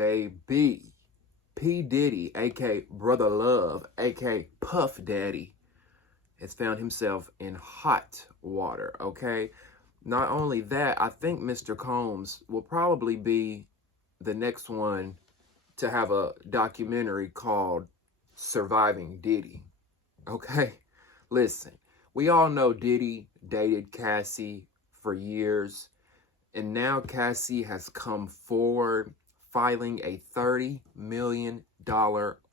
baby. P. Diddy, aka Brother Love, aka Puff Daddy, has found himself in hot water, okay? Not only that, I think Mr. Combs will probably be the next one to have a documentary called Surviving Diddy, okay? Listen, we all know Diddy dated Cassie for years, and now Cassie has come forward filing a $30 million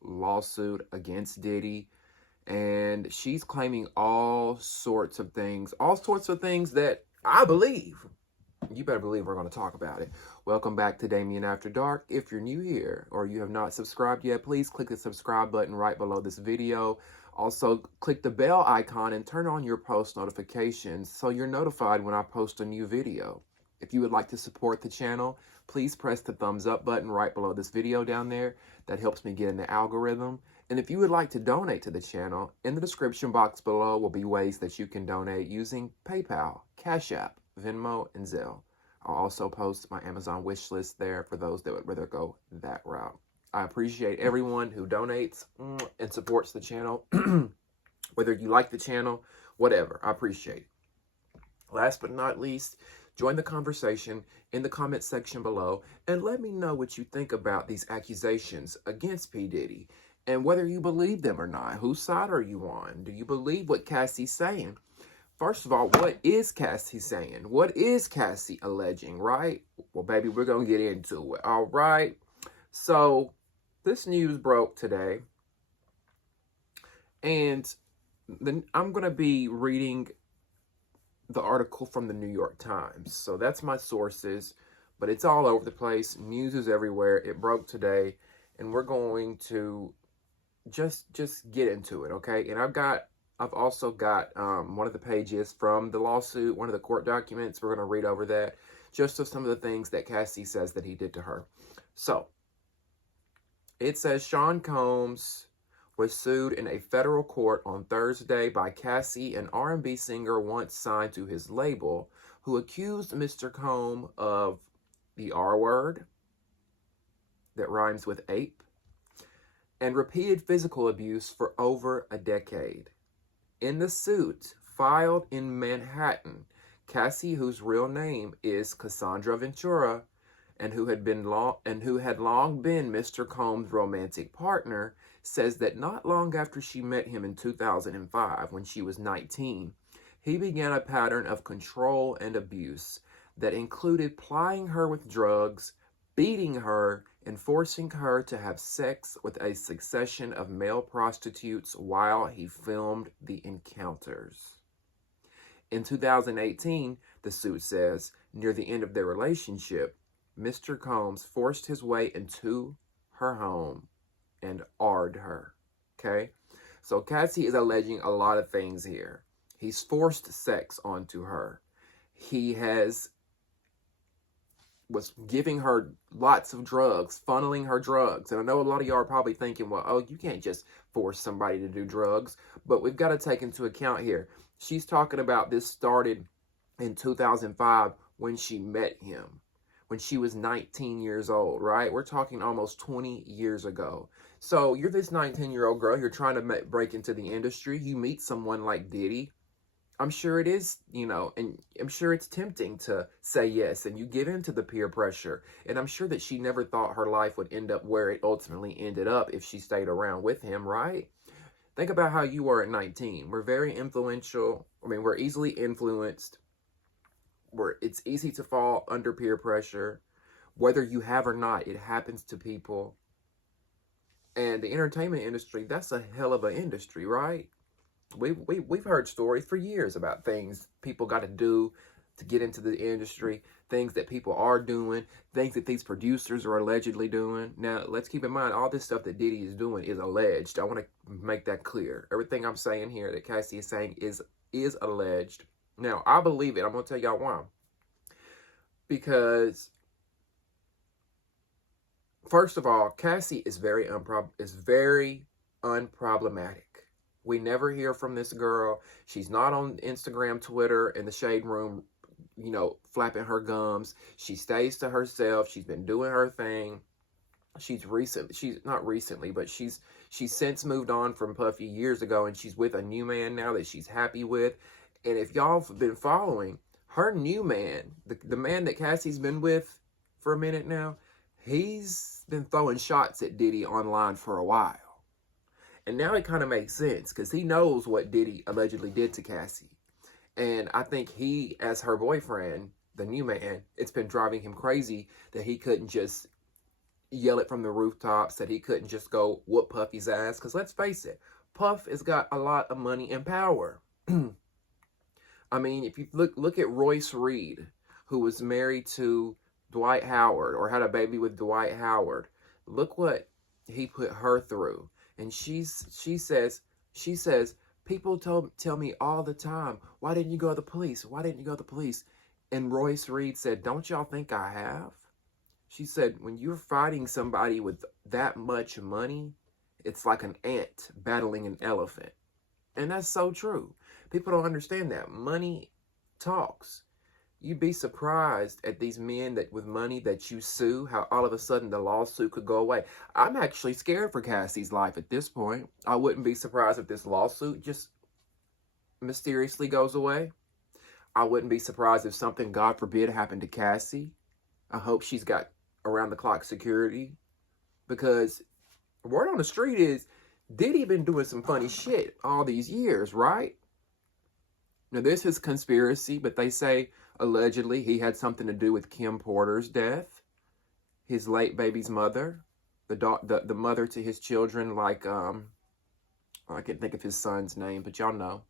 lawsuit against Diddy. And she's claiming all sorts of things that I believe. You better believe we're going to talk about it. Welcome back to Damien After Dark. If you're new here or you have not subscribed yet, please click the subscribe button right below this video. Also, click the bell icon and turn on your post notifications so you're notified when I post a new video. If you would like to support the channel, please press the thumbs up button right below this video down there. That helps me get in the algorithm. And if you would like to donate to the channel, in the description box below will be ways that you can donate using PayPal, Cash App, Venmo, and Zelle. I'll also post my Amazon wish list there for those that would rather go that route. I appreciate everyone who donates and supports the channel, whether you like the channel, whatever. I appreciate it. Last but not least, join the conversation in the comment section below and let me know what you think about these accusations against P. Diddy and whether you believe them or not. Whose side are you on? Do you believe what Cassie's saying? First of all, what is Cassie saying? What is Cassie alleging, right? Well, baby, we're going to get into it, all right? So, this news broke today, and then I'm going to be reading the article from the New York Times. So, that's my sources, but it's all over the place. News is everywhere. It broke today, and we're going to just get into it, okay? And I've also got one of the pages from the lawsuit, one of the court documents. We're going to read over that, just of some of the things that Cassie says that he did to her. So, it says Sean Combs was sued in a federal court on Thursday by Cassie, an R&B singer once signed to his label, who accused Mr. Combs of the R word, that rhymes with ape, and repeated physical abuse for over a decade. In the suit filed in Manhattan, Cassie, whose real name is Cassandra Ventura, and who had long been Mr. Combs' romantic partner, says that not long after she met him in 2005, when she was 19, he began a pattern of control and abuse that included plying her with drugs, beating her, and forcing her to have sex with a succession of male prostitutes while he filmed the encounters. In 2018, the suit says, near the end of their relationship, Mr. Combs forced his way into her home and R'd her, okay? So Cassie is alleging a lot of things here. He's forced sex onto her. He was giving her lots of drugs, funneling her drugs. And I know a lot of y'all are probably thinking, well, oh, you can't just force somebody to do drugs. But we've got to take into account here. She's talking about this started in 2005 when she met him, when she was 19 years old, right? We're talking almost 20 years ago. So you're this 19-year-old girl. You're trying to break into the industry. You meet someone like Diddy. I'm sure it is, and I'm sure it's tempting to say yes, and you give in to the peer pressure. And I'm sure that she never thought her life would end up where it ultimately ended up if she stayed around with him, right? Think about how you were at 19. We're very influential. We're easily influenced. It's easy to fall under peer pressure. Whether you have or not, it happens to people. And the entertainment industry, that's a hell of an industry, right? We've heard stories for years about things people got to do to get into the industry, things that people are doing, things that these producers are allegedly doing. Now, let's keep in mind, all this stuff that Diddy is doing is alleged. I want to make that clear. Everything I'm saying here that Cassie is saying is alleged. Now, I believe it. I'm going to tell y'all why. Because, first of all, Cassie is very unproblematic. We never hear from this girl. She's not on Instagram, Twitter, in the shade room, flapping her gums. She stays to herself. She's been doing her thing. She's not recently, but she's since moved on from Puffy years ago, and she's with a new man now that she's happy with. And if y'all have been following, her new man, the man that Cassie's been with for a minute now, he's been throwing shots at Diddy online for a while. And now it kind of makes sense, because he knows what Diddy allegedly did to Cassie. And I think he, as her boyfriend, the new man, it's been driving him crazy that he couldn't just yell it from the rooftops, that he couldn't just go whoop Puffy's ass. Because let's face it, Puff has got a lot of money and power. I mean, if you look at Royce Reed, who was married to Dwight Howard, or had a baby with Dwight Howard. Look what he put her through. And she says, people tell me all the time, why didn't you go to the police? Why didn't you go to the police? And Royce Reed said, don't y'all think I have? She said, when you're fighting somebody with that much money, it's like an ant battling an elephant. And that's so true. People don't understand that. Money talks. You'd be surprised at these men that with money that you sue, how all of a sudden the lawsuit could go away. I'm actually scared for Cassie's life at this point. I wouldn't be surprised if this lawsuit just mysteriously goes away. I wouldn't be surprised if something, God forbid, happened to Cassie. I hope she's got around-the-clock security. Because word on the street is, Diddy been doing some funny shit all these years, right? Now, this is conspiracy, but they say allegedly he had something to do with Kim Porter's death, his late baby's mother, the mother to his children, like, I can't think of his son's name, but y'all know.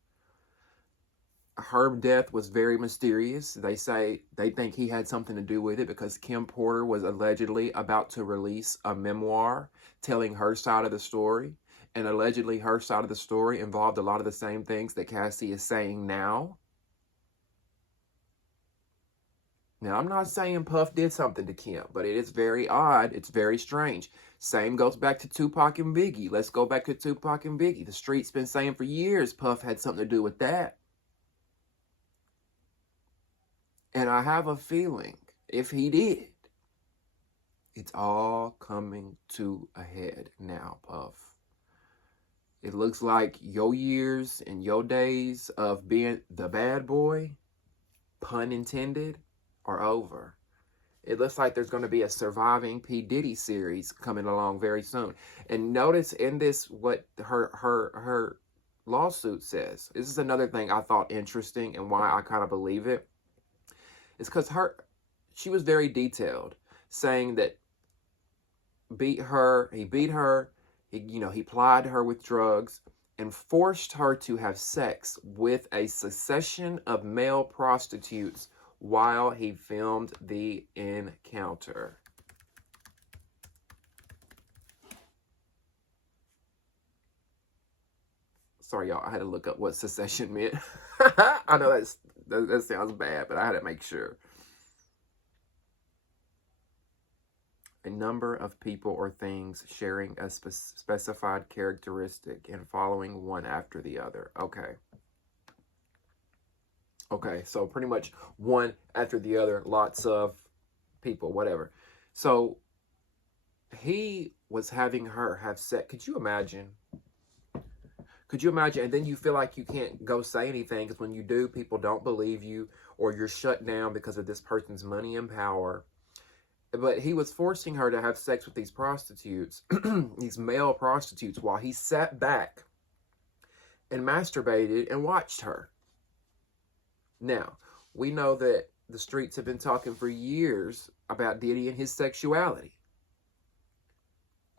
Her death was very mysterious. They think he had something to do with it because Kim Porter was allegedly about to release a memoir telling her side of the story. And allegedly her side of the story involved a lot of the same things that Cassie is saying now. Now, I'm not saying Puff did something to Kim, but it is very odd. It's very strange. Same goes back to Tupac and Biggie. Let's go back to Tupac and Biggie. The street's been saying for years Puff had something to do with that. And I have a feeling, if he did, it's all coming to a head now, Puff. It looks like your years and your days of being the bad boy, pun intended, are over. It looks like there's going to be a Surviving P. Diddy series coming along very soon. And notice in this what her lawsuit says. This is another thing I thought interesting and why I kind of believe it. It's because she was very detailed, saying that he beat her, he plied her with drugs and forced her to have sex with a succession of male prostitutes while he filmed the encounter. Sorry, y'all, I had to look up what secession meant. I know that sounds bad, but I had to make sure. A number of people or things sharing a specified characteristic and following one after the other. Okay, so pretty much one after the other, lots of people, whatever. So he was having her have sex. Could you imagine? And then you feel like you can't go say anything because when you do, people don't believe you or you're shut down because of this person's money and power. But he was forcing her to have sex with these prostitutes, these male prostitutes, while he sat back and masturbated and watched her. Now, we know that the streets have been talking for years about Diddy and his sexuality.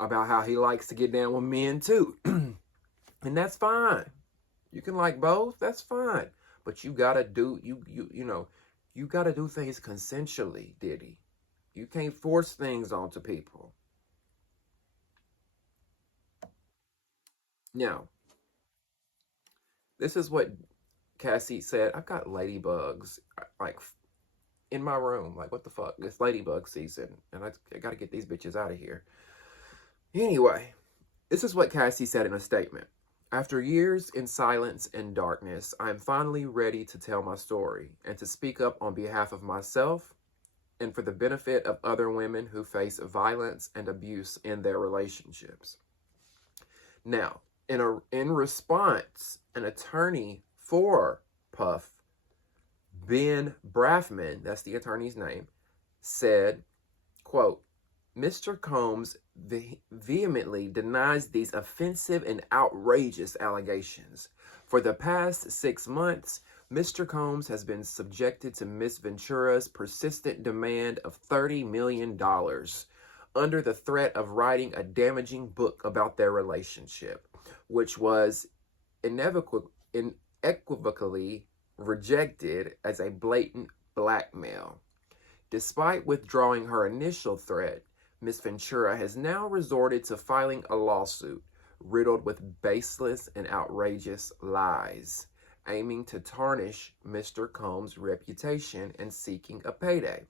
About how he likes to get down with men too. And that's fine. You can like both, that's fine. But you gotta do, you gotta do things consensually, Diddy. You can't force things onto people. Now, this is what Cassie said. I've got ladybugs, like, in my room. Like, what the fuck? It's ladybug season. And I gotta get these bitches out of here. Anyway, this is what Cassie said in a statement. After years in silence and darkness, I am finally ready to tell my story and to speak up on behalf of myself, and for the benefit of other women who face violence and abuse in their relationships. Now, in response, an attorney for Puff, Ben Braffman, that's the attorney's name, said, quote, Mr. Combs vehemently denies these offensive and outrageous allegations. For the past 6 months, Mr. Combs has been subjected to Miss Ventura's persistent demand of $30 million under the threat of writing a damaging book about their relationship, which was unequivocally rejected as a blatant blackmail. Despite withdrawing her initial threat, Miss Ventura has now resorted to filing a lawsuit riddled with baseless and outrageous lies, aiming to tarnish Mr. Combs' reputation and seeking a payday.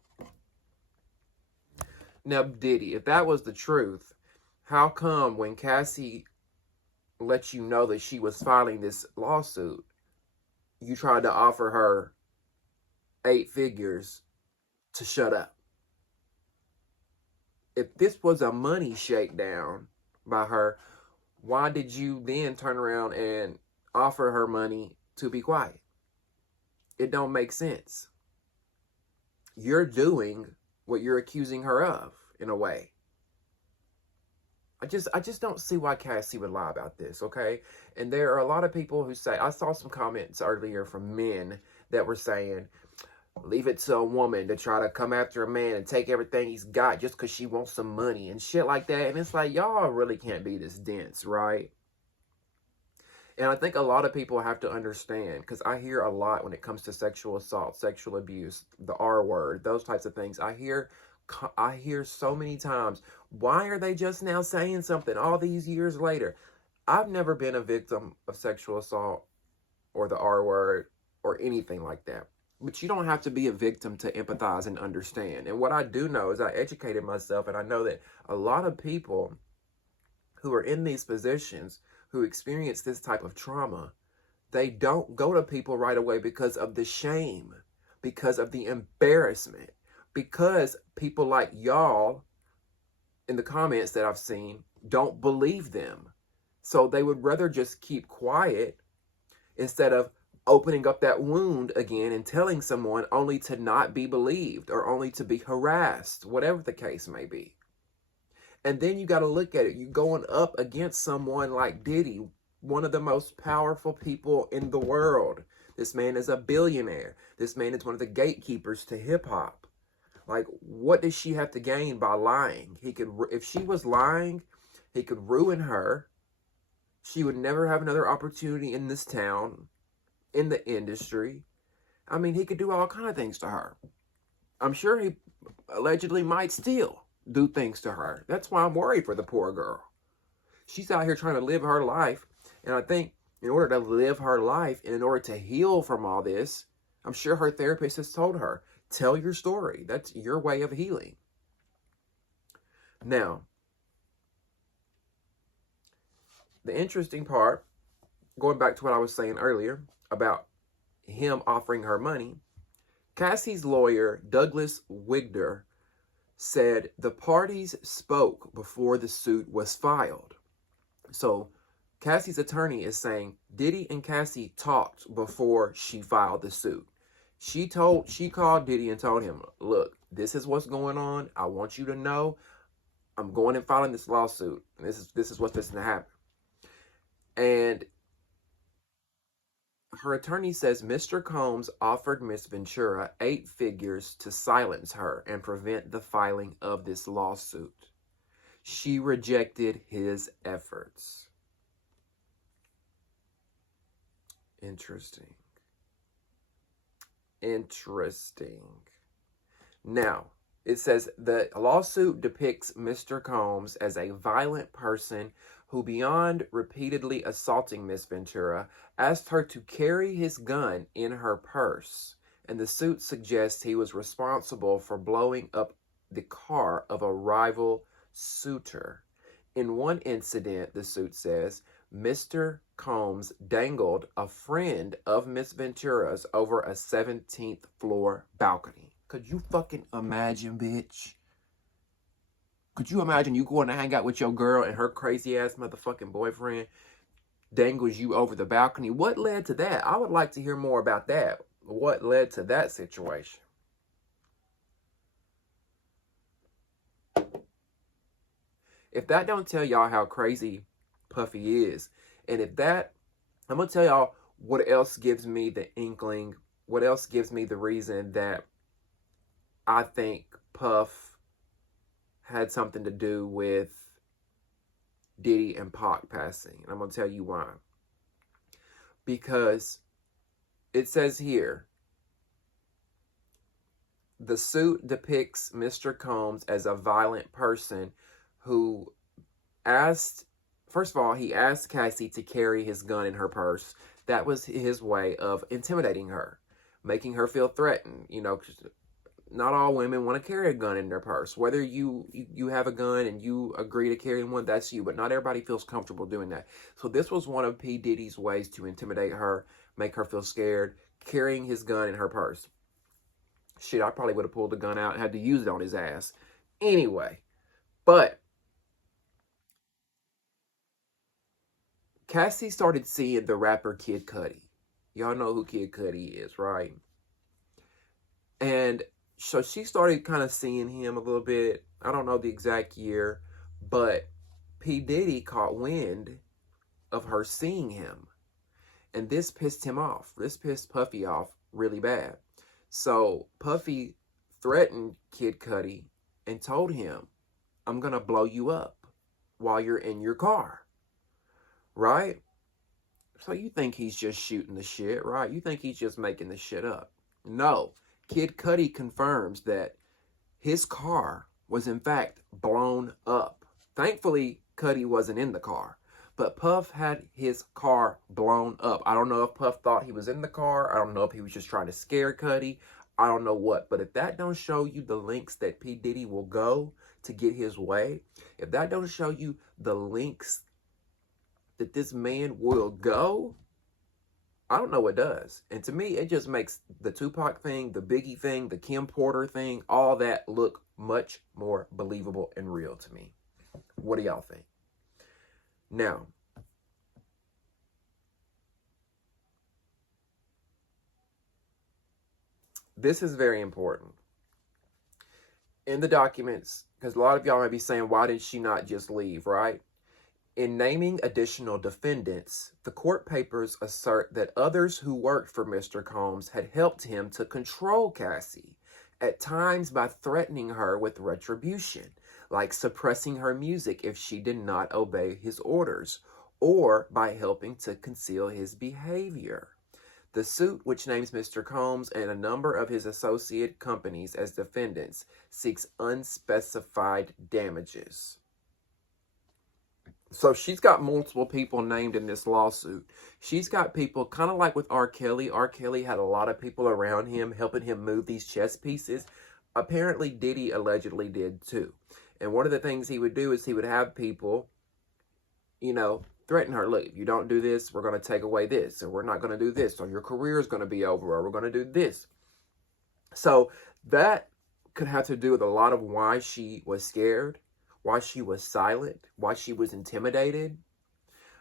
Now, Diddy, if that was the truth, how come when Cassie let you know that she was filing this lawsuit, you tried to offer her 8 figures to shut up? If this was a money shakedown by her, why did you then turn around and offer her money to be quiet? It don't make sense. You're doing what you're accusing her of, in a way. I just don't see why Cassie would lie about this, okay? And there are a lot of people who say, I saw some comments earlier from men that were saying, leave it to a woman to try to come after a man and take everything he's got just because she wants some money and shit like that. And it's like, y'all really can't be this dense, right? And I think a lot of people have to understand, because I hear a lot when it comes to sexual assault, sexual abuse, the R word, those types of things. I hear so many times, why are they just now saying something all these years later? I've never been a victim of sexual assault or the R word or anything like that. But you don't have to be a victim to empathize and understand. And what I do know is I educated myself, and I know that a lot of people who are in these positions, who experience this type of trauma, they don't go to people right away because of the shame, because of the embarrassment, because people like y'all in the comments that I've seen don't believe them. So they would rather just keep quiet instead of opening up that wound again and telling someone, only to not be believed or only to be harassed, whatever the case may be. And then you got to look at it. You're going up against someone like Diddy, one of the most powerful people in the world. This man is a billionaire. This man is one of the gatekeepers to hip hop. Like, what does she have to gain by lying? If she was lying, he could ruin her. She would never have another opportunity in this town, in the industry. I mean, he could do all kinds of things to her. I'm sure he allegedly might still do things to her. That's why I'm worried for the poor girl. She's out here trying to live her life. And I think in order to live her life and in order to heal from all this, I'm sure her therapist has told her, tell your story. That's your way of healing. Now, the interesting part, going back to what I was saying earlier about him offering her money, Cassie's lawyer, Douglas Wigder, said the parties spoke before the suit was filed. So Cassie's attorney is saying Diddy and Cassie talked before she filed the suit. She called Diddy and told him, look, this is what's going on. I want you to know I'm going and filing this lawsuit. And this is what's going to happen. And her attorney says Mr. Combs offered Miss Ventura 8 figures to silence her and prevent the filing of this lawsuit. She rejected his efforts. Interesting. Now, it says the lawsuit depicts Mr. Combs as a violent person who, beyond repeatedly assaulting Miss Ventura, asked her to carry his gun in her purse. And the suit suggests he was responsible for blowing up the car of a rival suitor. In one incident, the suit says, Mr. Combs dangled a friend of Miss Ventura's over a 17th floor balcony. Could you fucking imagine, bitch? Could you imagine you going to hang out with your girl and her crazy ass motherfucking boyfriend dangles you over the balcony? What led to that? I would like to hear more about that. What led to that situation? If that don't tell y'all how crazy Puffy is, and if that, I'm going to tell y'all what else gives me the inkling, what else gives me the reason that I think Puff had something to do with Diddy and Pac passing. And I'm going to tell you why. Because it says here, the suit depicts Mr. Combs as a violent person who asked, first of all, he asked Cassie to carry his gun in her purse. That was his way of intimidating her, making her feel threatened. You know, not all women want to carry a gun in their purse. Whether you have a gun and you agree to carry one, that's you. But not everybody feels comfortable doing that. So this was one of P. Diddy's ways to intimidate her, make her feel scared, carrying his gun in her purse. Shit, I probably would have pulled the gun out and had to use it on his ass. Anyway, but Cassie started seeing the rapper Kid Cudi. Y'all know who Kid Cudi is, right? And so she started kind of seeing him a little bit. I don't know the exact year, but P. Diddy caught wind of her seeing him. And this pissed him off. This pissed Puffy off really bad. So Puffy threatened Kid Cudi and told him, I'm going to blow you up while you're in your car. Right? So you think he's just shooting the shit, right? You think he's just making the shit up. No. Kid Cudi confirms that his car was in fact blown up. Thankfully, Cudi wasn't in the car. But Puff had his car blown up. I don't know if Puff thought he was in the car. I don't know if he was just trying to scare Cudi. I don't know what. But if that don't show you the lengths that P. Diddy will go to get his way, if that don't show you the lengths that this man will go, I don't know what does. And to me, it just makes the Tupac thing, the Biggie thing, the Kim Porter thing, all that look much more believable and real to me. What do y'all think? Now, this is very important. In the documents, because a lot of y'all might be saying, why did she not just leave, right? In naming additional defendants, the court papers assert that others who worked for Mr. Combs had helped him to control Cassie, at times by threatening her with retribution, like suppressing her music if she did not obey his orders, or by helping to conceal his behavior. The suit, which names Mr. Combs and a number of his associate companies as defendants, seeks unspecified damages. So she's got multiple people named in this lawsuit. She's got people kind of like with R. Kelly. R. Kelly had a lot of people around him helping him move these chess pieces. Apparently, Diddy allegedly did too. And one of the things he would do is he would have people, you know, threaten her. Look, if you don't do this, we're going to take away this. Or we're not going to do this. Or your career is going to be over. Or we're going to do this. So that could have to do with a lot of why she was scared, why she was silent, why she was intimidated.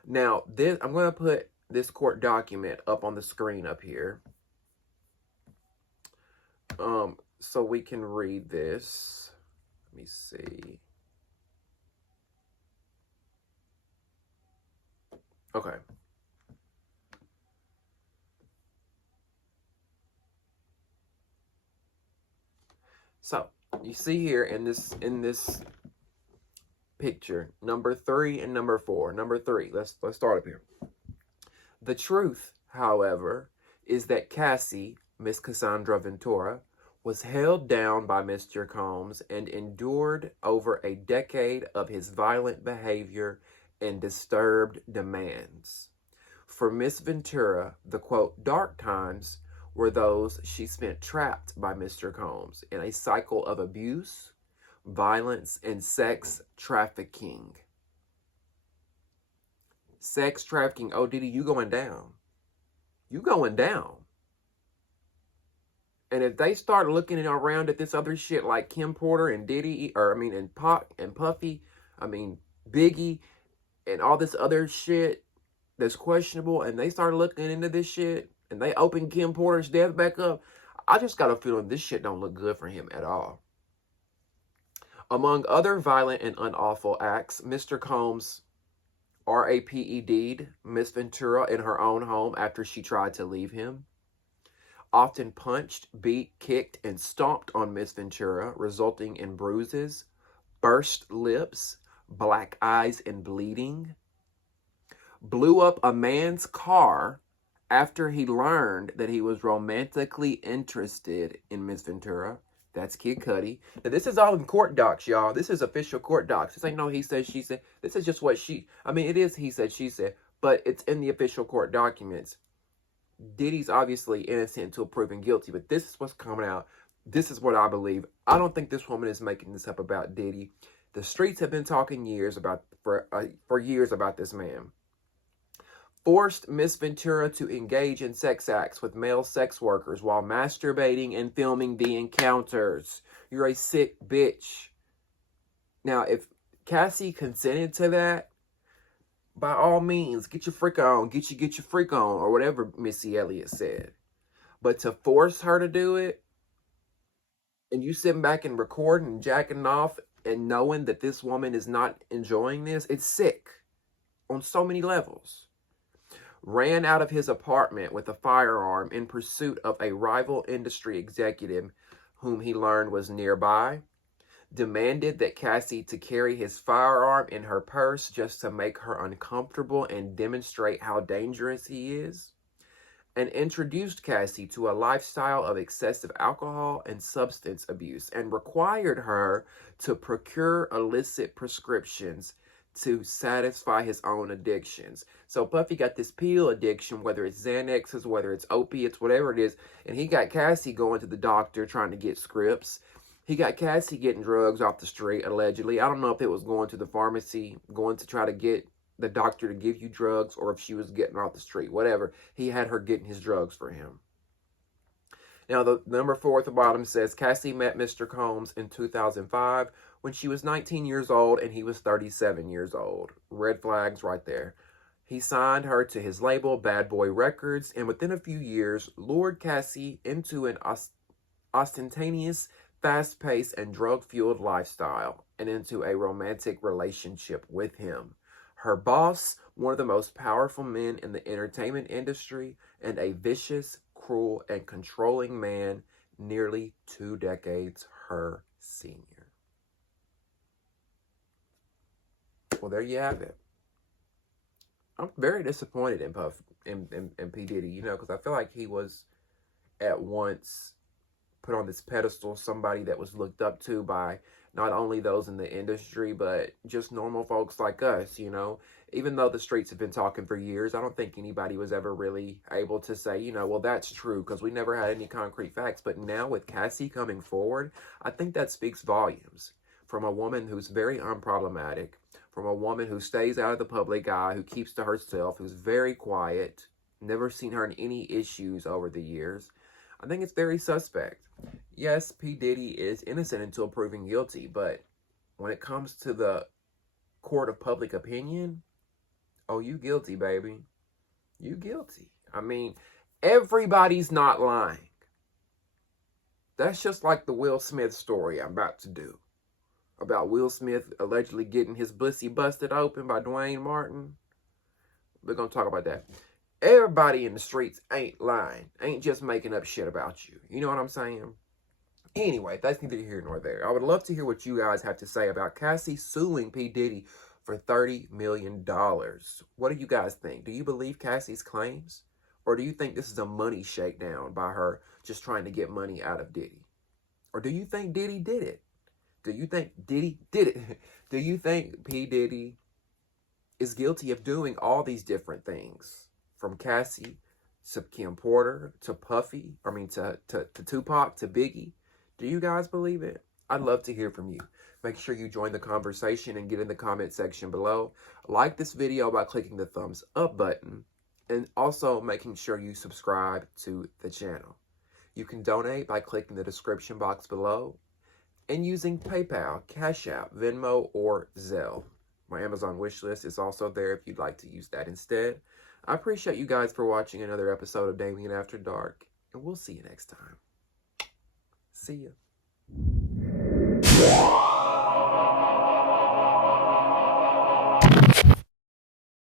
Now, this, I'm going to put this court document up on the screen up here, so we can read this. Let me see. Okay. So, you see here in this picture, number 3 and number 4. Number 3, let's start up here. The truth, however, is that Cassie, Miss Cassandra Ventura, was held down by Mr. Combs and endured over a decade of his violent behavior and disturbed demands. For Miss Ventura, the quote, dark times were those she spent trapped by Mr. Combs in a cycle of abuse, violence, and sex trafficking. Sex trafficking. Oh, Diddy, you going down. You going down. And if they start looking around at this other shit like Kim Porter and Diddy, and Pac and Puffy, Biggie, and all this other shit that's questionable, and they start looking into this shit, and they open Kim Porter's death back up, I just got a feeling this shit don't look good for him at all. Among other violent and unlawful acts, Mr. Combs RAPED'd Miss Ventura in her own home after she tried to leave him. Often punched, beat, kicked, and stomped on Miss Ventura, resulting in bruises, burst lips, black eyes, and bleeding. Blew up a man's car after he learned that he was romantically interested in Miss Ventura. That's Kid Cudi. Now, this is all in court docs, y'all. This is official court docs. This ain't no he said, she said. This is just what it is he said, she said, but it's in the official court documents. Diddy's obviously innocent until proven guilty, but this is what's coming out. This is what I believe. I don't think this woman is making this up about Diddy. The streets have been talking for years about this man. Forced Miss Ventura to engage in sex acts with male sex workers while masturbating and filming the encounters. You're a sick bitch. Now, if Cassie consented to that, by all means, get your freak on, get your freak on, or whatever Missy Elliott said. But to force her to do it, and you sitting back and recording and jacking off and knowing that this woman is not enjoying this, it's sick on so many levels. Ran out of his apartment with a firearm in pursuit of a rival industry executive whom he learned was nearby. Demanded that Cassie to carry his firearm in her purse just to make her uncomfortable and demonstrate how dangerous he is. And introduced Cassie to a lifestyle of excessive alcohol and substance abuse and required her to procure illicit prescriptions to satisfy his own addictions. So Puffy got this pill addiction, whether it's Xanaxes, whether it's opiates, whatever it is, and he got Cassie going to the doctor trying to get scripts. He got Cassie getting drugs off the street, allegedly. I don't know if it was going to the pharmacy, going to try to get the doctor to give you drugs, or if she was getting off the street, whatever. He had her getting his drugs for him. Now, the number 4 at the bottom says, Cassie met Mr. Combs in 2005 when she was 19 years old and he was 37 years old. Red flags right there. He signed her to his label, Bad Boy Records, and within a few years, lured Cassie into an ostentatious, fast-paced, and drug-fueled lifestyle and into a romantic relationship with him. Her boss, one of the most powerful men in the entertainment industry, and a vicious, cruel, and controlling man, nearly 2 decades her senior. Well, there you have it. I'm very disappointed in Puff and P. Diddy, because I feel like he was at once put on this pedestal, somebody that was looked up to by not only those in the industry, but just normal folks like us, Even though the streets have been talking for years, I don't think anybody was ever really able to say, well, that's true, because we never had any concrete facts. But now with Cassie coming forward, I think that speaks volumes from a woman who's very unproblematic, from a woman who stays out of the public eye, who keeps to herself, who's very quiet, never seen her in any issues over the years. I think it's very suspect. Yes, P. Diddy is innocent until proven guilty, but when it comes to the court of public opinion, oh, you guilty, baby. You guilty. Everybody's not lying. That's just like the Will Smith story I'm about to do. About Will Smith allegedly getting his pussy busted open by Dwayne Martin. We're going to talk about that. Everybody in the streets ain't lying. Ain't just making up shit about you. You know what I'm saying? Anyway, that's neither here nor there. I would love to hear what you guys have to say about Cassie suing P. Diddy for $30 million. What do you guys think? Do you believe Cassie's claims? Or do you think this is a money shakedown by her just trying to get money out of Diddy? Or do you think Diddy did it? Do you think Diddy did it? Do you think P. Diddy is guilty of doing all these different things? From Cassie to Kim Porter to Puffy, to Tupac to Biggie. Do you guys believe it? I'd love to hear from you. Make sure you join the conversation and get in the comment section below. Like this video by clicking the thumbs up button and also making sure you subscribe to the channel. You can donate by clicking the description box below and using PayPal, Cash App, Venmo, or Zelle. My Amazon wish list is also there if you'd like to use that instead. I appreciate you guys for watching another episode of Damien After Dark, and we'll see you next time. See ya.